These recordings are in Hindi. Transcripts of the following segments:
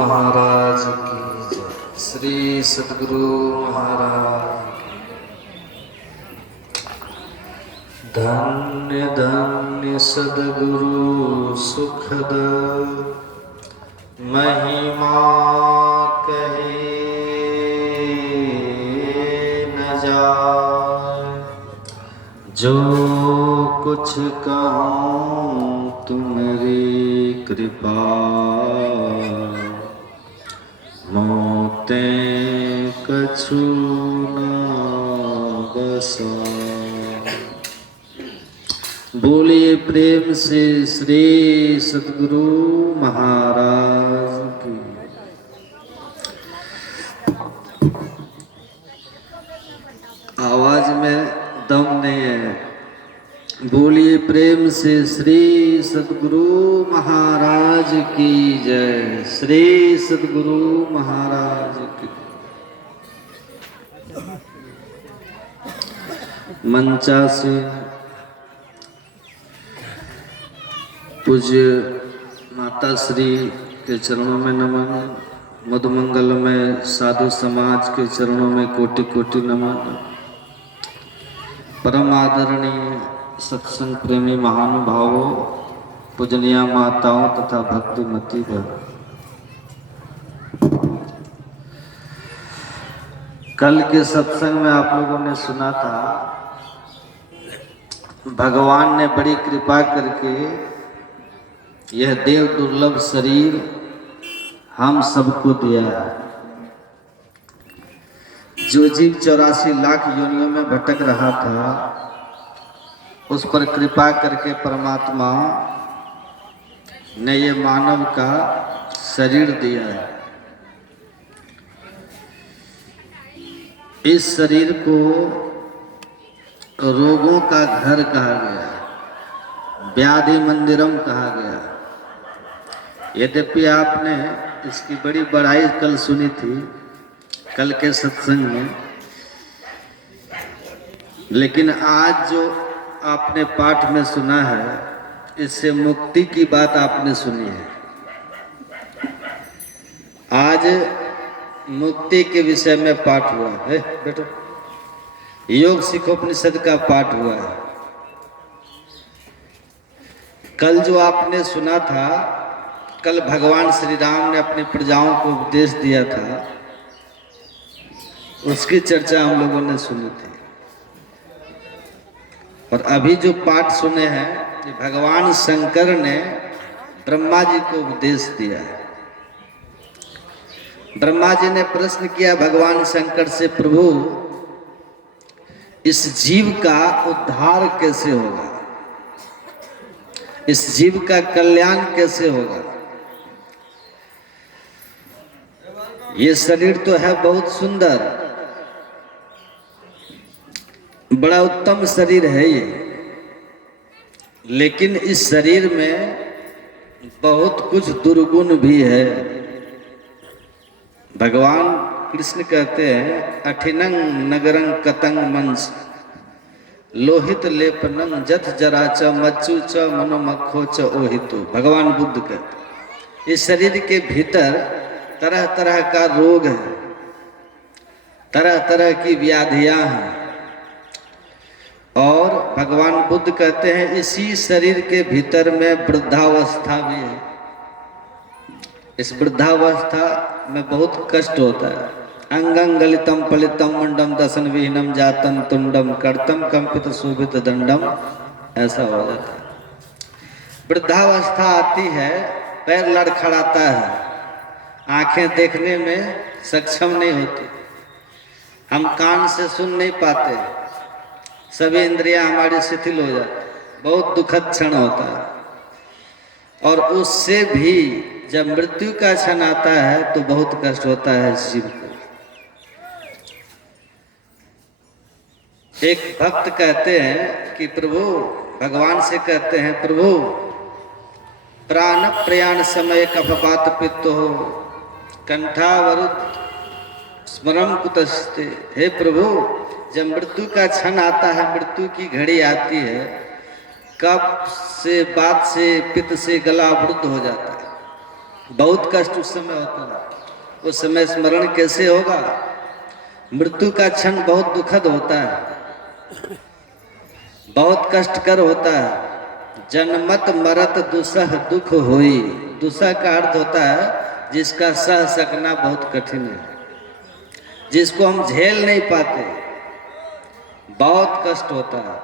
महाराज की जय। श्री सद्गुरु महाराज की। धन्य धन्य सद्गुरु सुखद महिमा कहे न जाए। जो कुछ कहूँ तुम्हारी कृपा, मोते कछु न बसा। बोलिए प्रेम से श्री सद्गुरु महाराज की। आवाज में दम नहीं है। बोलिए प्रेम से श्री सद्गुरु महाराज की जय। श्री सद्गुरु महाराज की। मंचा से पूज्य माता श्री के चरणों में नमन। मधुमंगल में साधु समाज के चरणों में कोटि कोटि नमन। परम आदरणीय सत्संग प्रेमी महानुभावों, पूजनीय माताओं तथा भक्तिमती भक्तों, कल के सत्संग में आप लोगों ने सुना था, भगवान ने बड़ी कृपा करके यह देव दुर्लभ शरीर हम सबको दिया है। जो जीव 84 लाख योनियों में भटक रहा था, उस पर कृपा करके परमात्मा ने ये मानव का शरीर दिया है। इस शरीर को रोगों का घर कहा गया, व्याधि मंदिरम कहा गया। यद्यपि आपने इसकी बड़ी बड़ाई कल सुनी थी, कल के सत्संग में, लेकिन आज जो आपने पाठ में सुना है, इससे मुक्ति की बात आपने सुनी है। आज मुक्ति के विषय में पाठ हुआ है। बेटो, योग सिखोपनिषद का पाठ हुआ है। कल जो आपने सुना था, कल भगवान श्री राम ने अपनी प्रजाओं को उपदेश दिया था, उसकी चर्चा हम लोगों ने सुनी थी। और अभी जो पाठ सुने हैं, कि भगवान शंकर ने ब्रह्मा जी को उपदेश दिया है। ब्रह्मा जी ने प्रश्न किया भगवान शंकर से, प्रभु इस जीव का उद्धार कैसे होगा, इस जीव का कल्याण कैसे होगा। ये शरीर तो है बहुत सुंदर, बड़ा उत्तम शरीर है ये, लेकिन इस शरीर में बहुत कुछ दुर्गुण भी है। भगवान कृष्ण कहते हैं, अठिनंग नगरंग कतंग मंस लोहित लेपनंग जथ जरा च मच्चु च मनोमखो च ओहितो। भगवान बुद्ध कहते हैं, इस शरीर के भीतर तरह तरह का रोग है, तरह तरह की व्याधियां हैं। और भगवान बुद्ध कहते हैं, इसी शरीर के भीतर में वृद्धावस्था भी है। इस वृद्धावस्था में बहुत कष्ट होता है। अंगं गलितम पलितम मुंडम दसन विहीनम जातम तुंडम कर्तम कंपित शोभित दंडम, ऐसा हो जाता है। वृद्धावस्था आती है, पैर लड़खड़ाता है, आंखें देखने में सक्षम नहीं होती, हम कान से सुन नहीं पाते, सभी इंद्रियां हमारी शिथिल हो जाती। बहुत दुखद क्षण होता है। और उससे भी जब मृत्यु का क्षण आता है तो बहुत कष्ट होता है जीव को। एक भक्त कहते हैं कि प्रभु, भगवान से कहते हैं, प्रभु प्राण प्रयाण समय कफपात पित्त हो कंठावरुद्ध स्मरण कुतस्ते। हे प्रभु, जब मृत्यु का क्षण आता है, मृत्यु की घड़ी आती है, कफ से, बात से, पित्त से गला अवरुद्ध हो जाता है। बहुत कष्ट उस समय होता है। उस समय स्मरण कैसे होगा? मृत्यु का क्षण बहुत दुखद होता है, बहुत कष्टकर होता है। जन्मत मरत दुसह दुख होई। दुसह का अर्थ होता है जिसका सह सकना बहुत कठिन है, जिसको हम झेल नहीं पाते, बहुत कष्ट होता है।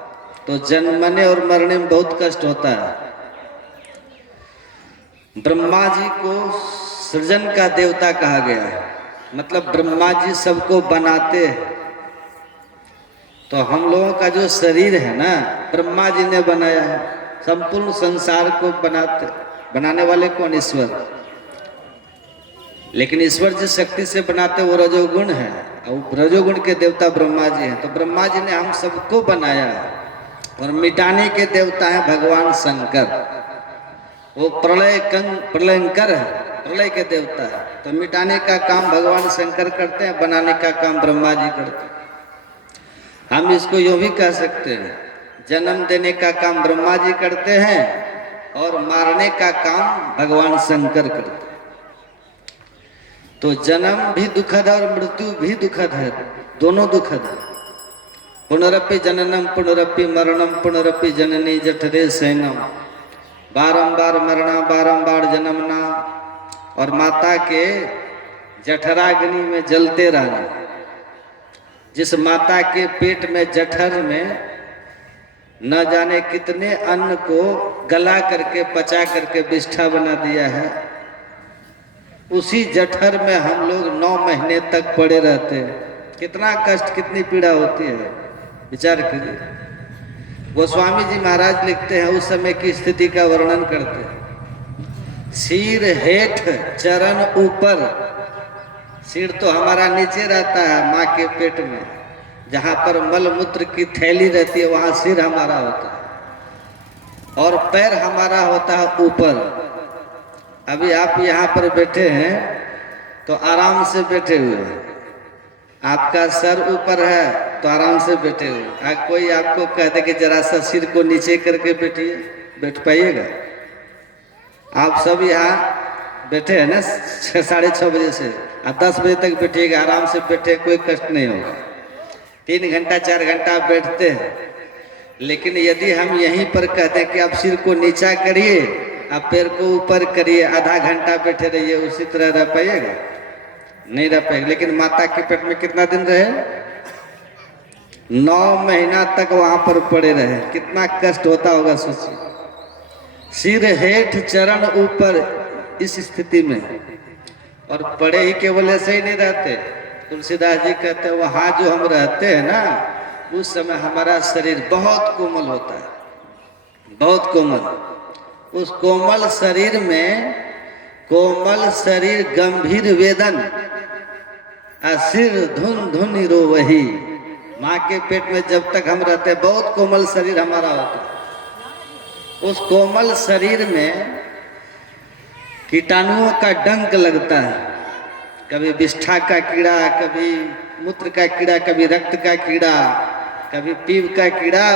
तो जन्मने और मरने में बहुत कष्ट होता है। ब्रह्मा जी को सृजन का देवता कहा गया है, मतलब ब्रह्मा जी सबको बनाते हैं। तो हम लोगों का जो शरीर है ना, ब्रह्मा जी ने बनाया है। संपूर्ण संसार को बनाने वाले कौन? ईश्वर। लेकिन ईश्वर जिस शक्ति से बनाते वो रजोगुण है, और रजोगुण के देवता ब्रह्मा जी हैं। तो ब्रह्मा जी ने हम सबको बनाया है। और मिटाने के देवता है भगवान शंकर। वो प्रलयंकर है, प्रलय के देवता है। तो मिटाने का काम भगवान शंकर करते हैं, बनाने का काम ब्रह्मा जी करते हैं। हम इसको यूं भी कह सकते हैं, जन्म देने का काम ब्रह्मा जी करते हैं और मारने का काम भगवान शंकर करते हैं। तो जन्म भी दुखद है और मृत्यु भी दुखद है, दोनों दुखद है। पुनरपि जननम पुनरपि मरणम पुनरपि जननी जठरे सैनम। बारंबार मरना, बारंबार जन्मना और माता के जठराग्नि में जलते रहना। जिस माता के पेट में जठर में न जाने कितने अन्न को गला करके पचा करके विष्ठा बना दिया है, उसी जठर में हम लोग 9 महीने तक पड़े रहते हैं। कितना कष्ट, कितनी पीड़ा होती है, विचार कीजिए। गोस्वामी जी महाराज लिखते हैं, उस समय की स्थिति का वर्णन करते हैं। सिर हेठ चरण ऊपर। सिर तो हमारा नीचे रहता है माँ के पेट में, जहाँ पर मल मूत्र की थैली रहती है वहाँ सिर हमारा होता है, और पैर हमारा होता है ऊपर। अभी आप यहाँ पर बैठे हैं तो आराम से बैठे हुए हैं, आपका सर ऊपर है तो आराम से बैठे हुए। कोई आपको कह दे कि जरा सा सिर को नीचे करके बैठिए, बैठ पाइएगा? आप सब यहाँ बैठे हैं ना 6-6:30 बजे से, आप 10 बजे तक बैठिएगा, आराम से बैठे, कोई कष्ट नहीं होगा। 3 घंटा 4 घंटा आप बैठते हैं। लेकिन यदि हम यहीं पर कहते हैं कि आप सिर को नीचा करिए, आप पैर को ऊपर करिए, आधा घंटा बैठे रहिए, उसी तरह रह पाइएगा? नहीं रह पाएगा। लेकिन माता के पेट में कितना दिन रहे? 9 महीना तक वहां पर पड़े रहे। कितना कष्ट होता होगा सोचिए। सिर हेठ चरण ऊपर, इस स्थिति में। और पड़े ही केवल ऐसे ही नहीं रहते। तुलसीदास जी कहते हैं वहां जो हम रहते हैं ना, उस समय हमारा शरीर बहुत कोमल होता है, बहुत कोमल। उस कोमल शरीर में, कोमल शरीर गंभीर वेदन, सिर धुन धुन रो वही। माँ के पेट में जब तक हम रहते हैं, बहुत कोमल शरीर हमारा होता है। उस कोमल शरीर में कीटाणुओं का डंक लगता है। कभी विष्ठा का कीड़ा, कभी मूत्र का कीड़ा, कभी रक्त का कीड़ा, कभी पीप का कीड़ा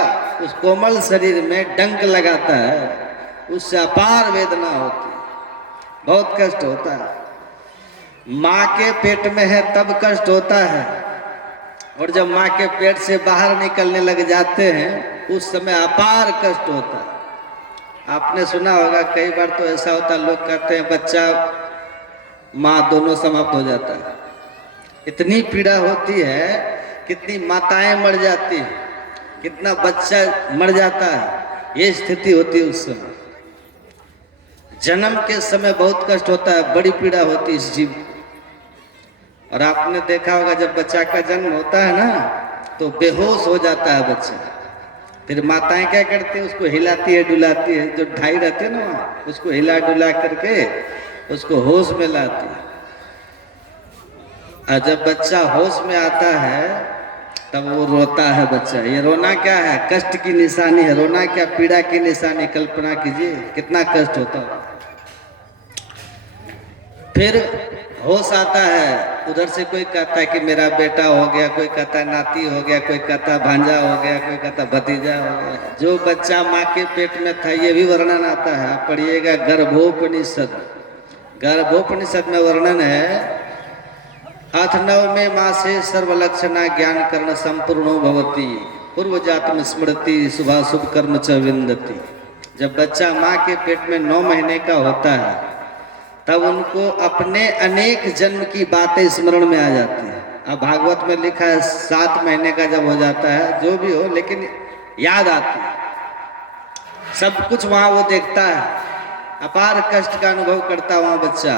उस कोमल शरीर में डंक लगाता है। उससे अपार वेदना होती है, बहुत कष्ट होता है। माँ के पेट में है तब कष्ट होता है, और जब माँ के पेट से बाहर निकलने लग जाते हैं उस समय अपार कष्ट होता है। आपने सुना होगा, कई बार तो ऐसा होता है, लोग कहते हैं बच्चा माँ दोनों समाप्त हो जाता है। इतनी पीड़ा होती है, कितनी माताएं मर जाती हैं, कितना बच्चा मर जाता है, ये स्थिति होती है उस समय। जन्म के समय बहुत कष्ट होता है, बड़ी पीड़ा होती है इस जीव को। और आपने देखा होगा जब बच्चा का जन्म होता है ना, तो बेहोश हो जाता है बच्चा। फिर माताएं क्या करती है, उसको हिलाती है डुलाती है, जो ढाई रहते हैं ना उसको हिला डुला करके उसको होश में लाती है। और जब बच्चा होश में आता है तब वो रोता है बच्चा। ये रोना क्या है? कष्ट की निशानी है। रोना क्या? पीड़ा की निशानी। कल्पना कीजिए कितना कष्ट होता है। फिर होश आता है, उधर से कोई कहता है कि मेरा बेटा हो गया, कोई कहता है नाती हो गया, कोई कहता है भांजा हो गया, कोई कहता भतीजा हो गया। जो बच्चा माँ के पेट में था, ये भी वर्णन आता है, आप पढ़िएगा गर्भोपनिषद। गर्भोपनिषद में वर्णन है, अथ नवमे मासे सर्वलक्षणा ज्ञान कर्ण संपूर्णो भवति पूर्व जातम स्मृति शुभाशुभ कर्म च विन्दति। जब बच्चा माँ के पेट में 9 महीने का होता है तब उनको अपने अनेक जन्म की बातें स्मरण में आ जाती है। अब भागवत में लिखा है 7 महीने का जब हो जाता है, जो भी हो, लेकिन याद आती है, सब कुछ वहाँ वो देखता है, अपार कष्ट का अनुभव करता वहाँ बच्चा।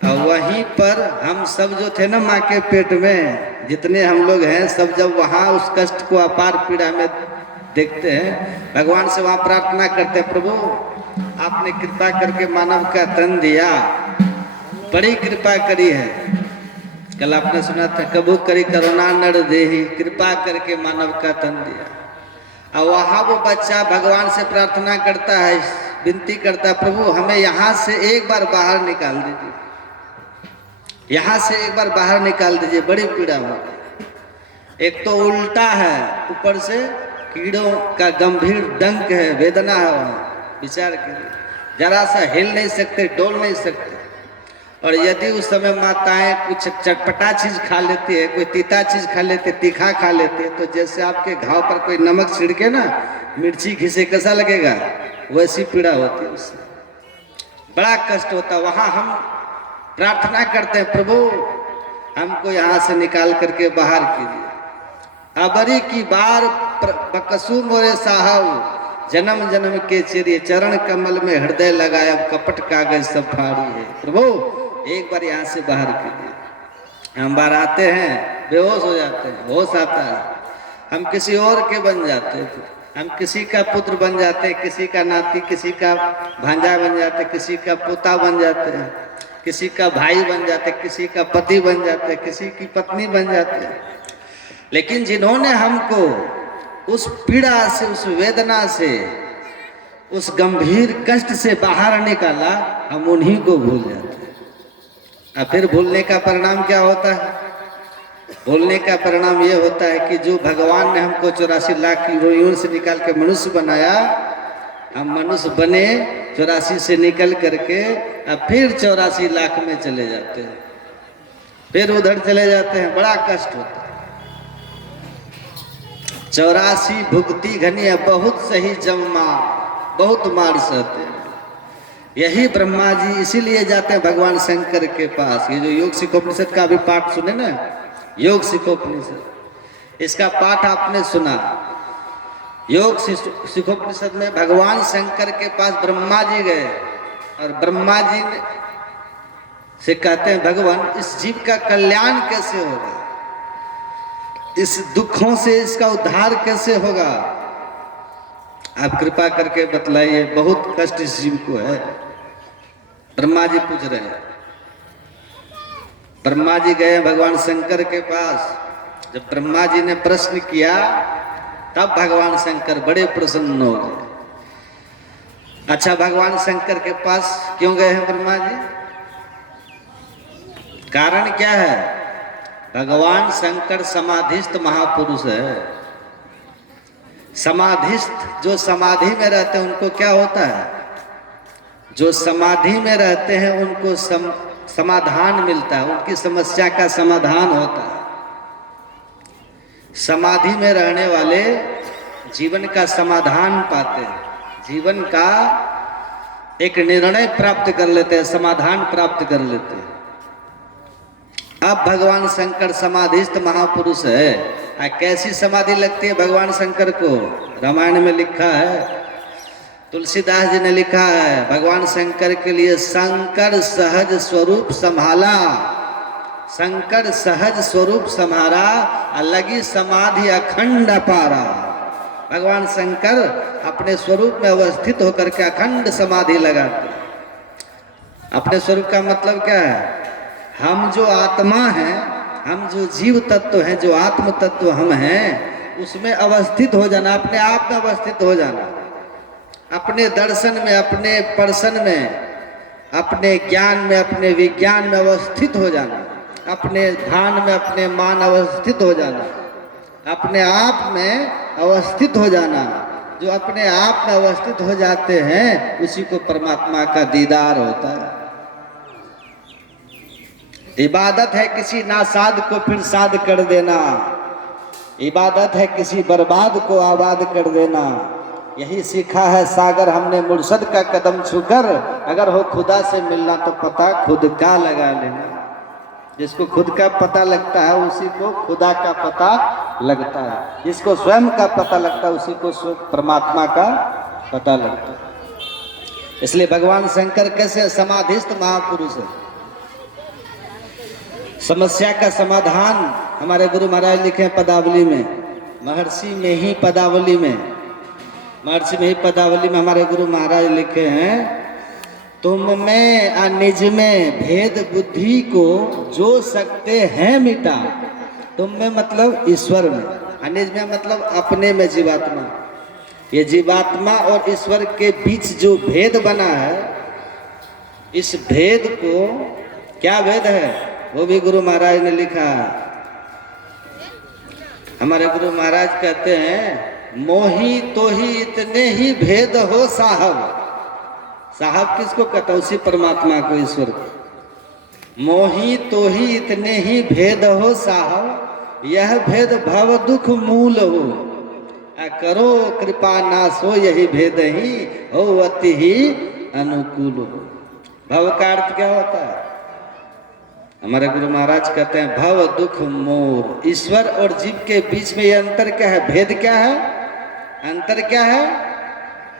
और वहीं पर हम सब जो थे ना माँ के पेट में, जितने हम लोग हैं सब, जब वहाँ उस कष्ट को अपार पीड़ा में देखते हैं, भगवान से वहाँ प्रार्थना करते हैं, प्रभु आपने कृपा करके मानव का तन दिया, बड़ी कृपा करी है। कल आपने सुना था, कबू करी करुणा नर देही, कृपा करके मानव का तन दिया। और वहाँ वो बच्चा भगवान से प्रार्थना करता है, विनती करता है, प्रभु हमें यहाँ से एक बार बाहर निकाल दीजिए, यहाँ से एक बार बाहर निकाल दीजिए, बड़ी पीड़ा हो। एक तो उल्टा है, ऊपर से कीड़ों का गंभीर डंक है, वेदना है वहाँ, विचार करिए, जरा सा हिल नहीं सकते, डोल नहीं सकते। और यदि उस समय माताएं कुछ चटपटा चीज खा लेती है, कोई तीता चीज खा लेते, तीखा खा लेते, तो जैसे आपके घाव पर कोई नमक छिड़के ना, मिर्ची घिसे, कैसा लगेगा, वैसी पीड़ा होती है उससे, बड़ा कष्ट होता है। वहाँ हम प्रार्थना करते हैं, प्रभु हमको यहाँ से निकाल करके बाहर कीजिए। अबरी की बार बकसू मोरे साहब, जन्म जन्म के चिरिए, चरण कमल में हृदय लगाया, कपट कागज सब फाड़ी है, प्रभु एक बार यहाँ से बाहर कीजिए। हम बार आते हैं, बेहोश हो जाते हैं, होश आता है, हम किसी और के बन जाते हैं, हम किसी का पुत्र बन जाते हैं, किसी का नाती, किसी का भांजा बन जाते हैं, किसी का पोता बन जाते हैं, किसी का भाई बन जाते हैं, किसी का पति बन जाते हैं, किसी की पत्नी बन जाते हैं। लेकिन जिन्होंने हमको उस पीड़ा से, उस वेदना से, उस गंभीर कष्ट से बाहर निकाला, हम उन्हीं को भूल जाते हैं। और फिर भूलने का परिणाम क्या होता है? भूलने का परिणाम ये होता है कि जो भगवान ने हमको 84 लाख की योनियों से निकाल के मनुष्य बनाया, हम मनुष्य बने 84 से निकल करके अब फिर 84 लाख में चले जाते हैं, फिर उधर चले जाते हैं, बड़ा कष्ट होता है। 84 भुगती घनिया बहुत सही जम्मा, बहुत मार सहते हैं। यही ब्रह्मा जी इसीलिए जाते हैं भगवान शंकर के पास। ये जो योग सिखोपनिषद का भी पाठ सुने ना, योग सिखोपनिषद, इसका पाठ आपने सुना। योग सिखोपनिषद में भगवान शंकर के पास ब्रह्मा जी गए और ब्रह्मा जी से कहते हैं, भगवान इस जीव का कल्याण कैसे होगा, इस दुखों से इसका उद्धार कैसे होगा, आप कृपा करके बतलाइए, बहुत कष्ट इस जीव को है। ब्रह्मा जी पूछ रहे हैं। ब्रह्मा जी गए भगवान शंकर के पास। जब ब्रह्मा जी ने प्रश्न किया तब भगवान शंकर बड़े प्रसन्न हो गए। अच्छा, भगवान शंकर के पास क्यों गए हैं ब्रह्मा जी? कारण क्या है? भगवान शंकर समाधिस्थ महापुरुष है। समाधिस्थ, जो समाधि में रहते हैं उनको क्या होता है? जो समाधि में रहते हैं उनको समाधान मिलता है, उनकी समस्या का समाधान होता है। समाधि में रहने वाले जीवन का समाधान पाते हैं, जीवन का एक निर्णय प्राप्त कर लेते हैं, समाधान प्राप्त कर लेते हैं। अब भगवान शंकर समाधिस्थ महापुरुष है। कैसी समाधि लगती है भगवान शंकर को? रामायण में लिखा है, तुलसीदास जी ने लिखा है, भगवान शंकर के लिए शंकर सहज स्वरूप संभाला, शंकर सहज स्वरूप संभारा, अलगी समाधि अखंड अपारा। भगवान शंकर अपने स्वरूप में अवस्थित होकर के अखंड समाधि लगाते। अपने स्वरूप का मतलब क्या है? हम जो आत्मा हैं, हम जो जीव तत्व हैं, जो आत्म तत्व हम हैं, उसमें अवस्थित हो जाना, अपने आप में अवस्थित हो जाना, अपने दर्शन में, अपने पर्सन में, अपने ज्ञान में, अपने विज्ञान में अवस्थित हो जाना, अपने ध्यान में, अपने मान अवस्थित हो जाना, अपने आप में अवस्थित हो जाना। जो अपने आप में अवस्थित हो जाते हैं उसी को परमात्मा का दीदार होता है। इबादत है किसी नासाद को फिर साद कर देना, इबादत है किसी बर्बाद को आबाद कर देना। यही सीखा है सागर हमने मुर्शद का कदम छूकर, अगर हो खुदा से मिलना तो पता खुद का लगा लेना। जिसको खुद का पता लगता है उसी को खुदा का पता लगता है, जिसको स्वयं का पता लगता है उसी को स्वयं परमात्मा का पता लगता है। इसलिए भगवान शंकर कैसे समाधिस्थ महापुरुष है। समस्या का समाधान हमारे गुरु महाराज लिखे हैं पदावली में, महर्षि में ही पदावली में, महर्षि में ही पदावली में हमारे गुरु महाराज लिखे हैं, तुम में और निज में भेद बुद्धि को जो सकते हैं मिटा। तुम में मतलब ईश्वर में, और निज में मतलब अपने में जीवात्मा। ये जीवात्मा और ईश्वर के बीच जो भेद बना है, इस भेद को क्या भेद है वो भी गुरु महाराज ने लिखा। हमारे गुरु महाराज कहते हैं, मोही तो ही इतने ही भेद हो साहब। साहब किसको कहता है? उसी परमात्मा को, ईश्वर को। मोही तो ही इतने ही भेद हो साहब, यह भेद भव दुख मूल हो। करो कृपा नाश हो, यही भेद ही हो अति ही अनुकूल हो। भव का अर्थ क्या होता है? हमारे गुरु महाराज कहते हैं भव दुख मोर। ईश्वर और जीव के बीच में ये अंतर क्या है? भेद क्या है? अंतर क्या है?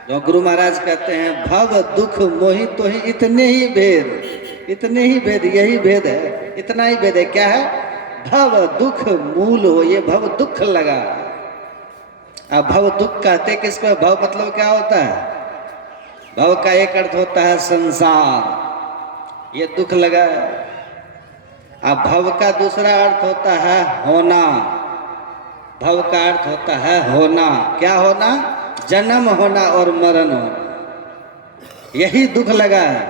तो गुरु महाराज कहते हैं भव दुख मोहि तो ही इतने ही भेद, इतने ही भेद, यही भेद है, इतना ही भेद है। क्या है? भव दुख मूल हो। ये भव दुख लगा। अब भव दुख कहते किसको? भव मतलब क्या होता है? भव का एक अर्थ होता है संसार, ये दुख लगा है। अब भव का दूसरा अर्थ होता है होना। भव का अर्थ होता है होना। क्या होना? जन्म होना और मरण होना, यही दुख लगा है।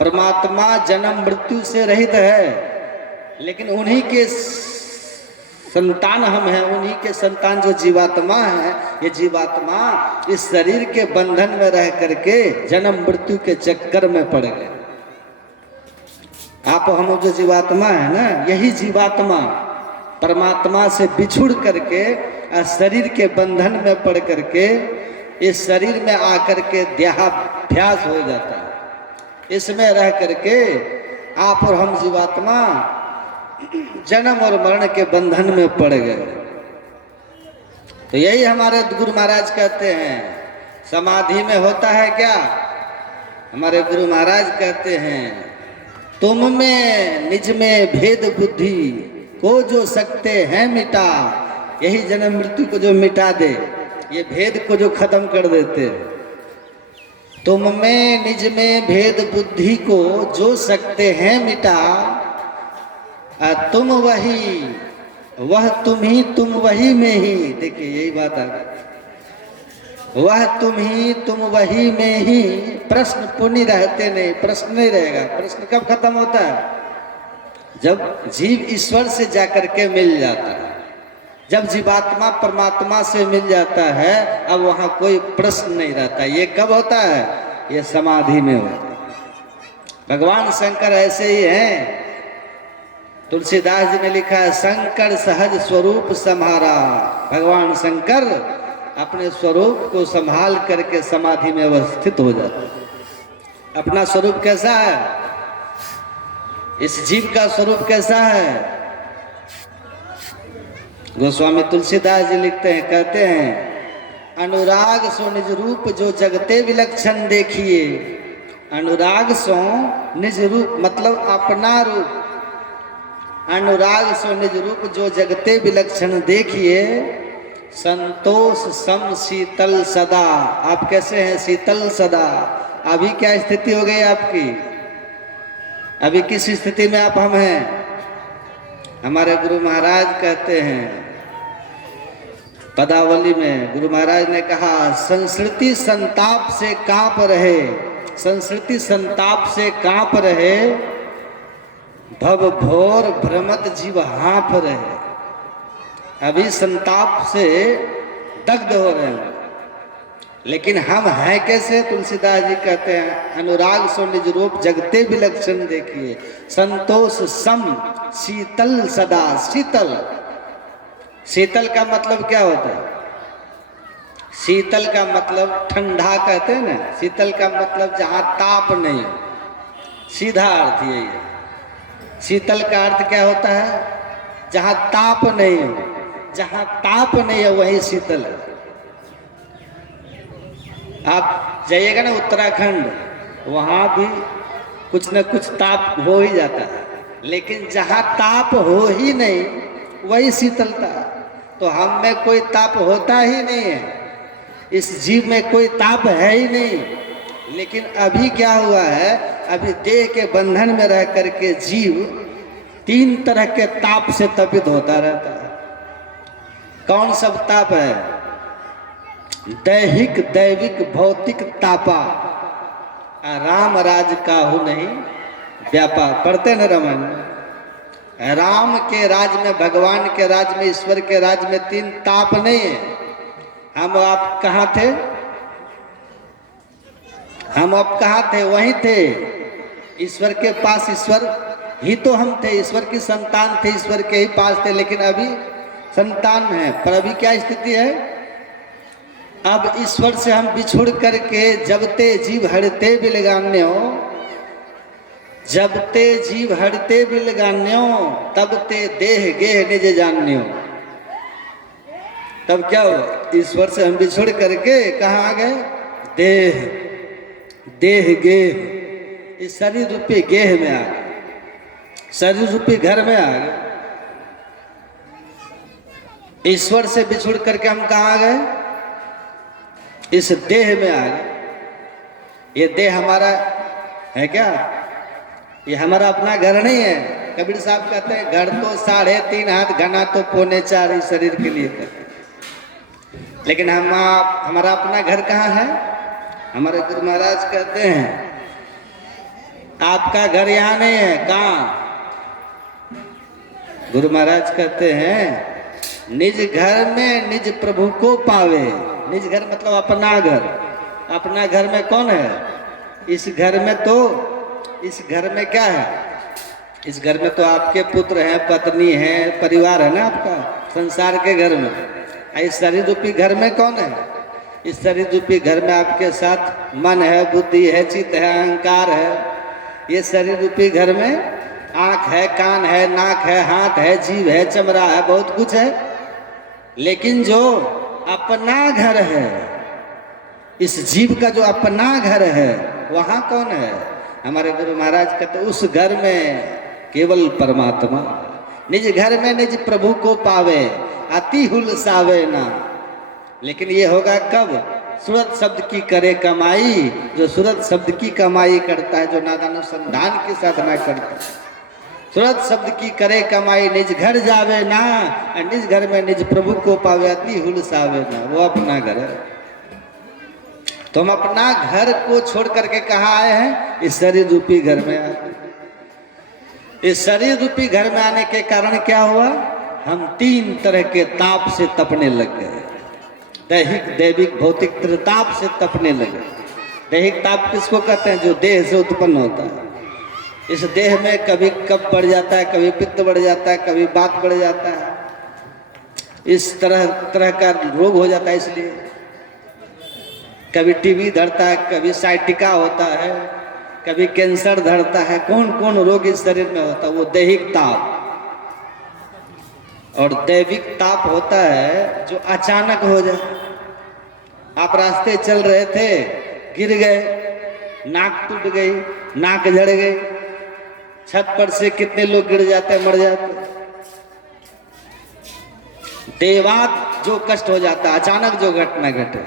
परमात्मा जन्म मृत्यु से रहित है, लेकिन उन्हीं के संतान हम हैं, उन्हीं के संतान जो जीवात्मा है। ये जीवात्मा इस शरीर के बंधन में रह करके जन्म मृत्यु के चक्कर में पड़ गए। आप हम जो जीवात्मा है ना, यही जीवात्मा परमात्मा से बिछुड़ करके शरीर के बंधन में पड़ करके इस शरीर में आकर के देहाभ्यास हो जाता है। इसमें रह करके आप और हम जीवात्मा जन्म और मरण के बंधन में पड़ गए। तो यही हमारे गुरु महाराज कहते हैं, समाधि में होता है क्या? हमारे गुरु महाराज कहते हैं तुम में निज में भेद बुद्धि को जो सकते हैं मिटा। यही जन्म मृत्यु को जो मिटा दे, ये भेद को जो खत्म कर देते। तुम में निज में भेद बुद्धि को जो सकते हैं मिटा। तुम वही, वह तुम ही, तुम वही में ही। देखिए यही बात आ गई, वह तुम ही, तुम वही में ही। प्रश्न पुण्य रहते नहीं, प्रश्न नहीं रहेगा। प्रश्न कब खत्म होता है? जब जीव ईश्वर से जाकर के मिल जाता है, जब जीवात्मा परमात्मा से मिल जाता है, अब वहां कोई प्रश्न नहीं रहता। ये कब होता है? ये समाधि में होता है। भगवान शंकर ऐसे ही हैं। तुलसीदास जी ने लिखा है, शंकर सहज स्वरूप सम्हारा। भगवान शंकर अपने स्वरूप को संभाल करके समाधि में अवस्थित हो जाते हैं। अपना स्वरूप कैसा है? इस जीव का स्वरूप कैसा है? गोस्वामी तुलसीदास जी लिखते हैं, कहते हैं अनुराग सो निज रूप जो जगते विलक्षण देखिए। अनुराग सो निज रूप मतलब अपना रूप। अनुराग सो निज रूप जो जगते विलक्षण देखिए। संतोष सम शीतल सदा। आप कैसे हैं? शीतल सदा। अभी क्या स्थिति हो गई आपकी? अभी किस स्थिति में आप हम हैं? हमारे गुरु महाराज कहते हैं पदावली में, गुरु महाराज ने कहा संस्कृति संताप से कांप रहे। संस्कृति संताप से कांप रहे, भव भोर भ्रमत जीव हाँफ रहे। अभी संताप से दग्ध हो रहे हैं। लेकिन हम हैं कैसे? तुलसीदास जी कहते हैं, अनुराग सो निज रूप जगते विलक्षण देखिए, संतोष सम शीतल सदा शीतल। शीतल का मतलब क्या होता है? शीतल का मतलब ठंडा कहते हैं ना, शीतल का मतलब जहाँ ताप नहीं हो, सीधा अर्थ यही है। शीतल का अर्थ क्या होता है? जहाँ ताप नहीं हो, जहाँ ताप नहीं है वही शीतल है। आप जाइएगा ना उत्तराखंड, वहाँ भी कुछ न कुछ ताप हो ही जाता है, लेकिन जहाँ ताप हो ही नहीं वही शीतलता। तो हम में कोई ताप होता ही नहीं है, इस जीव में कोई ताप है ही नहीं। लेकिन अभी क्या हुआ है, अभी देह के बंधन में रह करके जीव 3 तरह के ताप से तपित होता रहता है। कौन सब ताप है? दैहिक दैविक भौतिक तापा, राम राज काहू नहीं व्यापा। पढ़ते न रामायण में, राम के राज में, भगवान के राज में, ईश्वर के राज में 3 ताप नहीं है। हम आप कहाँ थे? हम आप कहाँ थे? वहीं थे, ईश्वर के पास। ईश्वर ही तो हम थे, ईश्वर की संतान थे, ईश्वर के ही पास थे। लेकिन अभी संतान है, पर अभी क्या स्थिति है? अब ईश्वर से हम बिछुड़ करके जब ते जीव हड़ते बिलगान्य हो, जब ते जीव हड़ते बिलगान्यो, तब ते देह गेह निज जान्यो। तब क्या हुआ? ईश्वर से हम बिछुड़ करके कहाँ आ गए? देह, देह गेह, इस शरीर रूपी गेह में आ गए, शरीर रूपी घर में आ गए। ईश्वर से बिछुड़ करके हम कहाँ आ गए? इस देह में आ गए। ये देह हमारा है क्या? ये हमारा अपना घर नहीं है। कबीर साहब कहते हैं, घर तो 3.5 हाथ घना तो 4.25 इस शरीर के लिए करते। लेकिन हमारा अपना घर कहाँ है? हमारे गुरु महाराज कहते हैं, आपका घर यहाँ नहीं है। कहाँ? गुरु महाराज कहते हैं, निज घर में निज प्रभु को पावे। निज घर मतलब अपना घर। अपना घर में कौन है? इस घर में तो, इस घर में क्या है? इस घर में तो आपके पुत्र हैं, पत्नी है, परिवार है ना आपका, संसार के घर में। इस शरीर रूपी घर में कौन है? इस शरीर रूपी घर में आपके साथ मन है, बुद्धि है, चित्त है, अहंकार है। ये शरीर रूपी घर में आँख है, कान है, नाक है, हाथ है, जीभ है, चमड़ा है, बहुत कुछ है। लेकिन जो अपना घर है, इस जीव का जो अपना घर है, वहाँ कौन है? हमारे गुरु महाराज कहते, उस घर में केवल परमात्मा। निज घर में निज प्रभु को पावे, अति हुलसावे ना। लेकिन ये होगा कब? सूरत शब्द की करे कमाई। जो सूरत शब्द की कमाई करता है, जो नादानुसंधान की साधना करता है, सूरत शब्द की करे कमाई, निज घर जावे ना, और निज घर में निज प्रभु को पावे, अति हुलसावे ना। वो अपना घर है। तो हम अपना घर को छोड़ करके कहाँ आए हैं? इस शरीर रूपी घर में आए। इस शरीर रूपी घर में आने के कारण क्या हुआ? हम 3 तरह के ताप से तपने लग गए। दैहिक दैविक भौतिक त्रिताप से तपने लगे। दैहिक ताप किसको कहते हैं? जो देह से उत्पन्न होता है। इस देह में कभी कफ बढ़ जाता है, कभी पित्त बढ़ जाता है, कभी वात बढ़ जाता है, इस तरह तरह का रोग हो जाता है। इसलिए कभी टीबी धरता है, कभी साइटिका होता है, कभी कैंसर धरता है। कौन कौन रोग इस शरीर में होता है? वो दैहिक ताप। और दैविक ताप होता है जो अचानक हो जाए। आप रास्ते चल रहे थे, गिर गए, नाक टूट गई, नाक झड़ गई। छत पर से कितने लोग गिर जाते हैं, मर जाते हैं। देवात जो कष्ट हो जाता है, अचानक जो घटना घटे।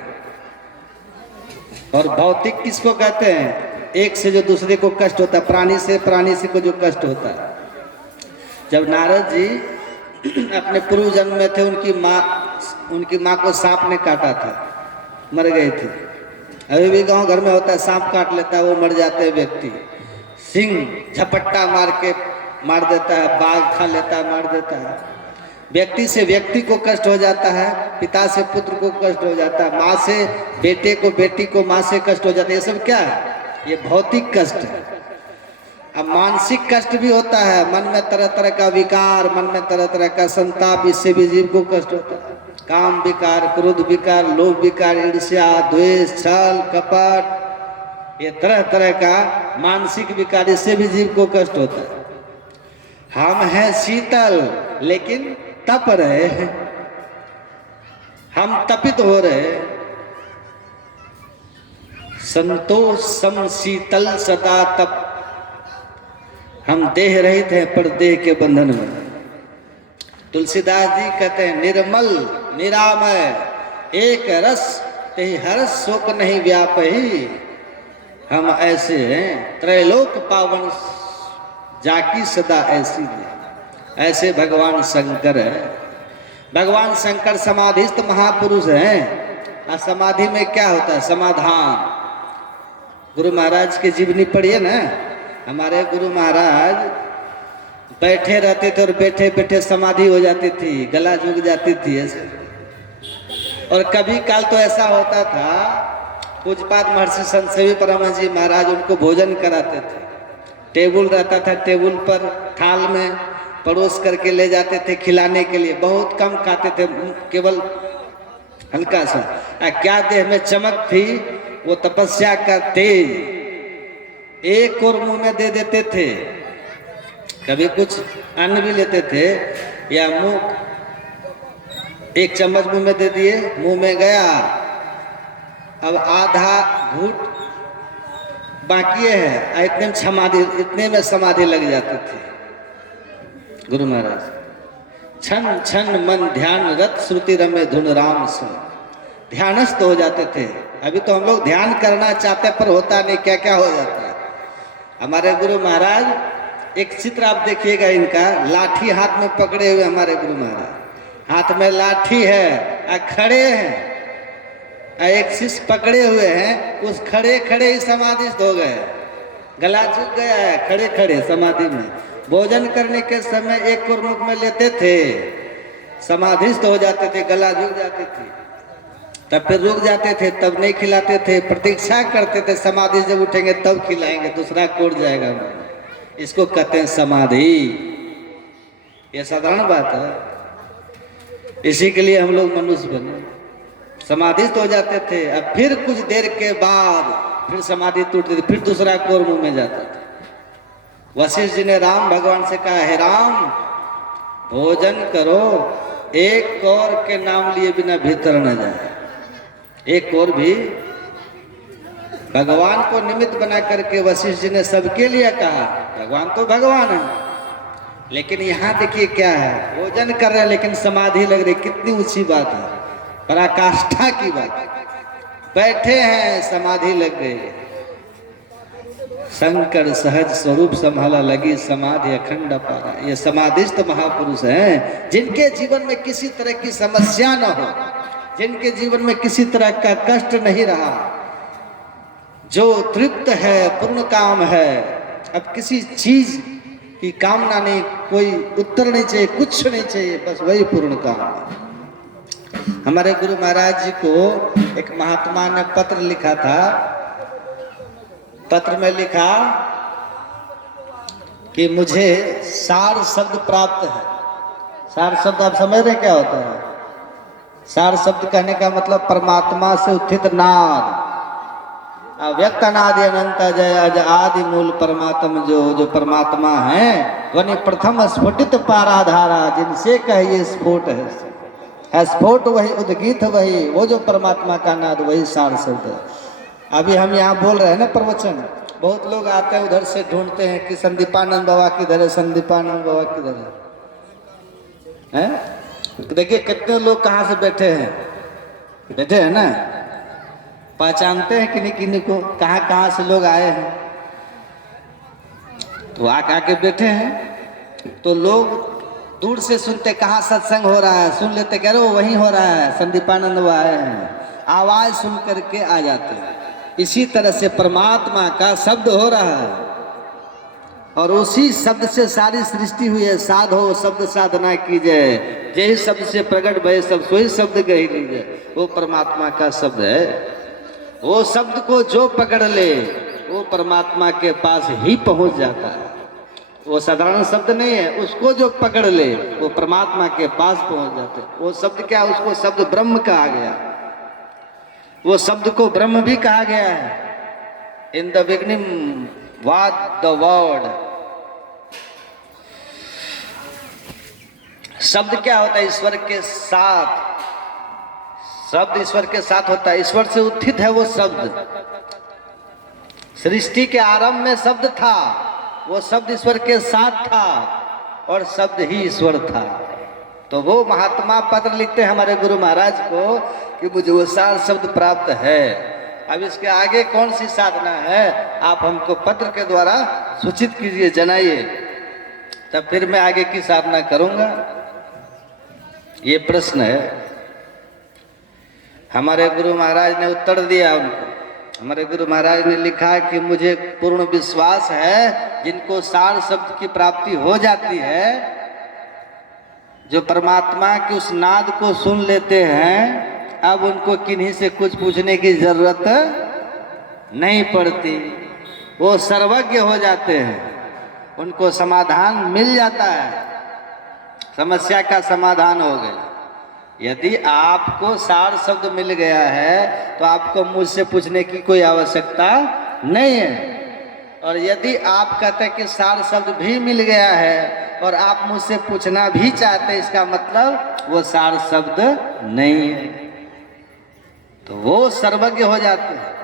और भौतिक किसको कहते हैं? एक से जो दूसरे को कष्ट होता है, प्राणी से प्राणी से को जो कष्ट होता है। जब नारद जी अपने पूर्व जन्म में थे, उनकी माँ को सांप ने काटा था, मर गई थी। अभी भी गांव घर में होता है, सांप काट लेता है, वो मर जाते हैं व्यक्ति। सिंह झपट्टा मार के मार देता है, बाघ खा लेता है, मार देता है। व्यक्ति से व्यक्ति को कष्ट हो जाता है, पिता से पुत्र को कष्ट हो जाता है, माँ से बेटे को, बेटी को माँ से कष्ट हो जाता है। ये सब क्या है? ये भौतिक कष्ट है। अब मानसिक कष्ट भी होता है, मन में तरह तरह का विकार, मन में तरह तरह का संताप, इससे भी जीव को कष्ट होता है। काम विकार, क्रोध विकार, लोभ विकार, ईर्ष्या, द्वेष, छल, कपट, ये तरह तरह का मानसिक विकार, इससे भी जीव को कष्ट होता है। हम हैं शीतल लेकिन तप रहे हैं, हम तपित हो रहे। संतोष सम शीतल सदा तप, हम देह रहित हैं पर देह के बंधन में। तुलसीदास जी कहते हैं निर्मल निरामय एक रस तेहि हरस शोक नहीं व्यापही। हम ऐसे हैं त्रैलोक पावन जाकी सदा ऐसी है। ऐसे भगवान शंकर है। भगवान शंकर समाधिस्थ महापुरुष हैं। और समाधि में क्या होता है? समाधान। गुरु महाराज की जीवनी पढ़िए ना। हमारे गुरु महाराज बैठे रहते थे और बैठे बैठे समाधि हो जाती थी, गला झुक जाती थी ऐसे। और कभी काल तो ऐसा होता था, पूज्यपाद महर्षि संत सेवी परमहंस जी महाराज उनको भोजन कराते थे। टेबल रहता था, टेबल पर थाल में परोस करके ले जाते थे खिलाने के लिए। बहुत कम खाते थे, केवल हल्का सा। क्या देह में चमक थी, वो तपस्या का तेज। एक और मुंह में दे देते थे, कभी कुछ अन्न भी लेते थे, या मुंह एक चम्मच मुंह में दे दिए, मुंह में गया, अब आधा घूट बाकी है, इतने में समाधि लग जाती थी। गुरु महाराज क्षण क्षण मन ध्यान रत श्रुति रमे धुन राम सुन, ध्यानस्थ हो जाते थे। अभी तो हम लोग ध्यान करना चाहते पर होता नहीं, क्या क्या हो जाता है। हमारे गुरु महाराज, एक चित्र आप देखिएगा इनका, लाठी हाथ में पकड़े हुए हमारे गुरु महाराज, हाथ में लाठी है, खड़े हैं, एक शिष्य पकड़े हुए हैं, उस खड़े खड़े ही समाधिस्थ हो गए, गला झुक गया है खड़े खड़े समाधि में। भोजन करने के समय एक और मुख में लेते थे, समाधिस्थ हो जाते थे, गला झुक जाती थी, तब फिर रुक जाते थे, तब नहीं खिलाते थे, प्रतीक्षा करते थे समाधि जब उठेंगे तब खिलाएंगे, दूसरा कोट जाएगा। इसको कहते हैं समाधि। यह साधारण बात है, इसी के लिए हम लोग मनुष्य बने। समाधिस्थ हो जाते थे, अब फिर कुछ देर के बाद फिर समाधि टूटती थी, फिर दूसरा कोर मुंह में जाता था। वशिष्ठ जी ने राम भगवान से कहा, हे राम भोजन करो, एक कौर के नाम लिए बिना भीतर न जाए। एक और भी भगवान को निमित्त बना करके वशिष्ठ जी ने सबके लिए कहा। भगवान तो भगवान है, लेकिन यहाँ देखिए क्या है, भोजन कर रहे हैं लेकिन समाधि लग रही। कितनी ऊंची बात है, पराकाष्ठा की बात। बैठे हैं, समाधि लग गई। शंकर सहज स्वरूप संभाला, लगी समाधि अखंड अपारा। ये समाधिस्थ महापुरुष हैं, जिनके जीवन में किसी तरह की समस्या न हो, जिनके जीवन में किसी तरह का कष्ट नहीं रहा, जो तृप्त है, पूर्ण काम है। अब किसी चीज की कामना नहीं, कोई उत्तर नहीं चाहिए, कुछ नहीं चाहिए, बस वही पूर्ण काम है। हमारे गुरु महाराज जी को एक महात्मा ने पत्र लिखा था। पत्र में लिखा कि मुझे सार शब्द प्राप्त है। सार शब्द आप समझ रहे क्या होता है? सार शब्द कहने का मतलब परमात्मा से उत्थित नाद, अव्यक्त अनादि अनंत जय अज आदि मूल परमात्मा, जो परमात्मा है वही प्रथम स्फुटित पाराधारा, जिनसे कहिए स्फोट है स्फोट वही, उद्गीत वही, वो जो परमात्मा का नाद वही सार शब्द है। अभी हम यहाँ बोल रहे हैं ना प्रवचन, बहुत लोग आते हैं उधर से ढूंढते हैं कि संदीपानंद बाबा किधर है, संदीपानंद बाबा किधर है? देखिए कितने लोग कहाँ से बैठे हैं, बैठे हैं ना, पहचानते हैं किन्हीं किन्हीं को, कहाँ कहाँ से लोग आए हैं, तो आके बैठे हैं। तो लोग दूर से सुनते कहाँ सत्संग हो रहा है, सुन लेते, कह रहे वो वहीं हो रहा है, संदीपानंद बाबा आए हैं, आवाज सुन करके आ जाते हैं। इसी तरह से परमात्मा का शब्द हो रहा है, और उसी शब्द से सारी सृष्टि हुई है। साधो शब्द साधना कीजिए, जय शब्द से प्रकट भय सब सोई शब्द कही लीजिए। वो परमात्मा का शब्द है। वो शब्द को जो पकड़ ले वो परमात्मा के पास ही पहुंच जाता है। वो साधारण शब्द नहीं है, उसको जो पकड़ ले वो परमात्मा के पास पहुंच जाते। वो शब्द क्या, उसको शब्द ब्रह्म कहा गया। वो शब्द को ब्रह्म भी कहा गया है। In the beginning was the word. शब्द क्या होता है? ईश्वर के साथ। शब्द ईश्वर के साथ होता है, ईश्वर से उत्थित है वो शब्द। सृष्टि के आरंभ में शब्द था, वो शब्द ईश्वर के साथ था और शब्द ही ईश्वर था। तो वो महात्मा पत्र लिखते हैं हमारे गुरु महाराज को कि मुझे वो सार शब्द प्राप्त है। अब इसके आगे कौन सी साधना है, आप हमको पत्र के द्वारा सूचित कीजिए, जनाइए, तब फिर मैं आगे की साधना करूंगा। ये प्रश्न है। हमारे गुरु महाराज ने उत्तर दिया उनको। हमारे गुरु महाराज ने लिखा कि मुझे पूर्ण विश्वास है जिनको सार शब्द की प्राप्ति हो जाती है, जो परमात्मा के उस नाद को सुन लेते हैं, अब उनको किन्हीं से कुछ पूछने की जरूरत नहीं पड़ती। वो सर्वज्ञ हो जाते हैं, उनको समाधान मिल जाता है, समस्या का समाधान हो गया। यदि आपको सार शब्द मिल गया है तो आपको मुझसे पूछने की कोई आवश्यकता नहीं है। और यदि आप कहते हैं कि सार शब्द भी मिल गया है और आप मुझसे पूछना भी चाहते हैं, इसका मतलब वो सार शब्द नहीं है, तो वो सर्वज्ञ हो जाते हैं।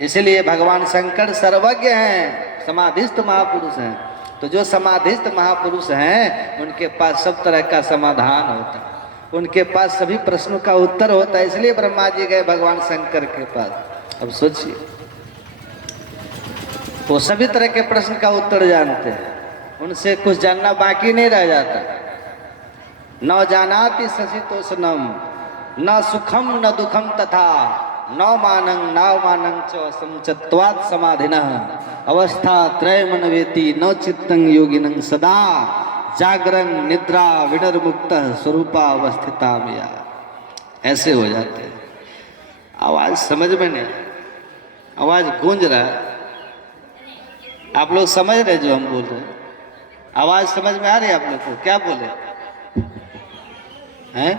इसलिए भगवान शंकर सर्वज्ञ हैं, समाधिस्थ महापुरुष हैं। तो जो समाधिस्थ महापुरुष हैं उनके पास सब तरह का समाधान होता है, उनके पास सभी प्रश्नों का उत्तर होता है। इसलिए ब्रह्मा जी गए भगवान शंकर के पास। अब सोचिए, वो सभी तरह के प्रश्न का उत्तर जानते हैं, उनसे कुछ जानना बाकी नहीं रह जाता। न जानाति शशितोषणम न सुखम न दुखम तथा न मानं च समचत्वात् समाधिनः अवस्था त्रयमन्वेति न चित्तं योगिनं सदा जागरण निद्रा विनर्मुक्त स्वरूपावस्थिता में। ऐसे हो जाते हैं। आवाज समझ में नहीं, आवाज गूंज रहा है। आप लोग समझ रहे जो हम बोल रहे हैं? आवाज समझ में आ रही है आप लोग को? क्या बोले हैं?